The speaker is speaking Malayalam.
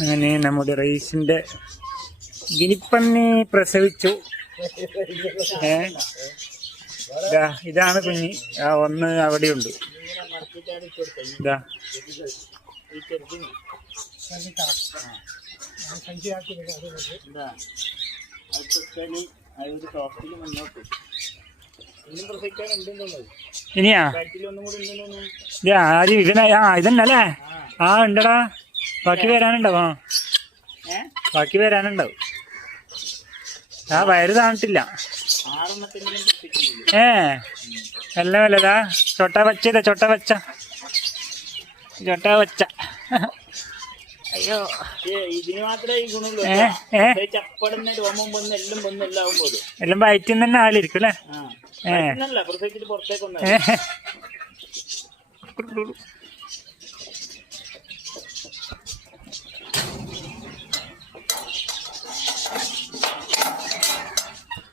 അങ്ങനെ നമ്മുടെ റൈസിന്റെ ഗിനിപ്പന്നി പ്രസവിച്ചു. ഇതാണ് കുഞ്ഞി. ഒന്ന് അവിടെയുണ്ട്. ഇതാ ഇനിയാ ആര് ഇതന്നല്ലേ? ഉണ്ടടാ. ബാക്കി വരാനുണ്ടാവും. ബാക്കി വരാനുണ്ടാവും. വയറ് താണിട്ടില്ല. എല്ലാം വല്ലതാ. ചൊട്ട വച്ചതാ. ചൊട്ട വച്ച. അയ്യോ, ഇതിന് മാത്രമേ ഈ ഗുണമുള്ളൂ. എല്ലാം വയറ്റിൽ തന്നെ ആളിരിക്കും അല്ലേ? പുറത്തേക്ക്